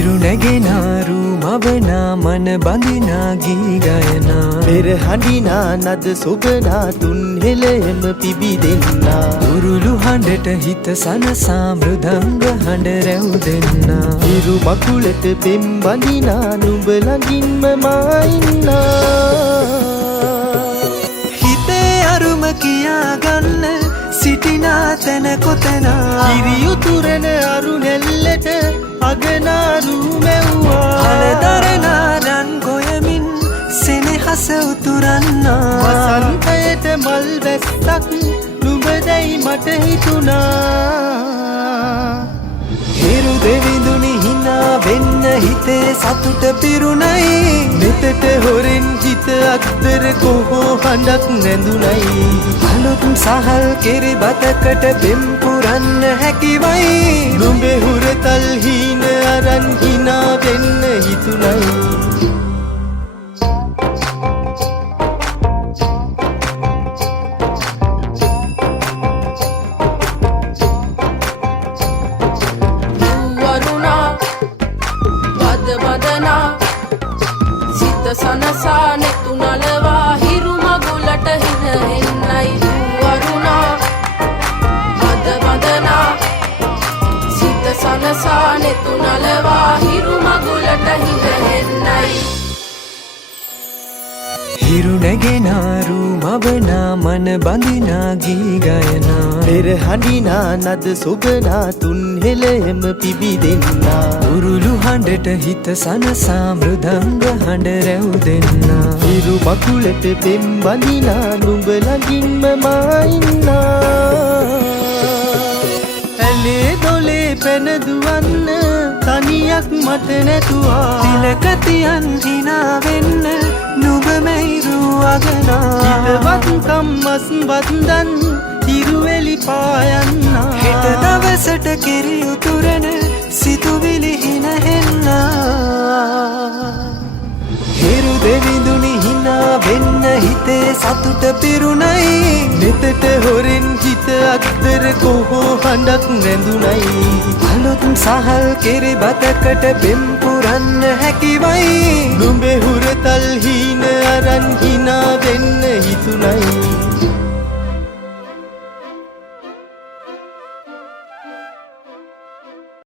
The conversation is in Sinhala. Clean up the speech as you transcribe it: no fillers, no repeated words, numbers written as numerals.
හිරු නැගෙනාරු මවනා මන බඳිනා ගී ගයනා පෙර හඬිනා නද සොබනා තුන් හෙළෙම පිබිදෙන්නා උරුළු හඬට හිත සනසා මෘදංග හඬ රැව් දෙන්නා හිරු මකුලට පෙම් බඳිනා නුඹ ළඟින්ම මා ඉන්නා හිතේ අරුම කියාගන්න සිටිනා තැන කොතනා කිරියුතුරන අරු නැල්ලට අගනාරු මැව්වා හලදරනා රන් ගොයමින් සෙනෙහස උතුරන්නා වසන්තයට මල් වැස්සක් නුඹදැයි මට හිතුණා හිරු දෙවිඳුනි හිනා වෙන්න හිතේ සතුට පිරුණයි නෙතට හොරෙන් හිත අත්තර කොහෝ හඬක් නැඳුනයි අලුත් සහල් කෙරි බතකට බෙම් පුරන්න හැකිවයි නුඹේ හුරතල් හීන අරන් හිනා වෙන්න හිතුණයි සනසා නෙතු නලවා හිරු මගුලට හින එන්නයි වරුණා අද වදනා සිත සනසා නෙතු නලවා හිරු මගුලට හින එන්නයි හිරු නැගෙනාරු මවනා මන බඳිනා ගී ගයනා පෙර හඬිනා නද සොබනා තුන් හෙළෙම පිබිදෙන්නා උරුළු හඬට හිත සනසා මෘදංග හඬ රැව් දෙන්නා හිරු මකුලට පෙම් බඳිනා නුඹ ළඟින්ම මා ඉන්නා ඇලේ දොලේ පැනදුවන්න තනියක් මට නැතුවා තිලක තියන් හිනා වෙන්න නුඹ මෙයිරු අගනා හිතවත්කම් මස් වන්දන් හිරුවෙලි පායන්නා හෙට දවසට කිරි උතුරන සිතුවිලි හිනහෙන්නා හිරු දෙවිඳුනි හිනා වෙන්න හිතේ සතුට පිරුණයි නෙතට හොරෙන් හිත අත්තර කොහෝ හඬක් නැඳුනයි අලුත් සහල් කෙරි බතකට බෙම් පුරන්න හැකිවයි නුඹේ හුරතල් හීන අරන් හිනා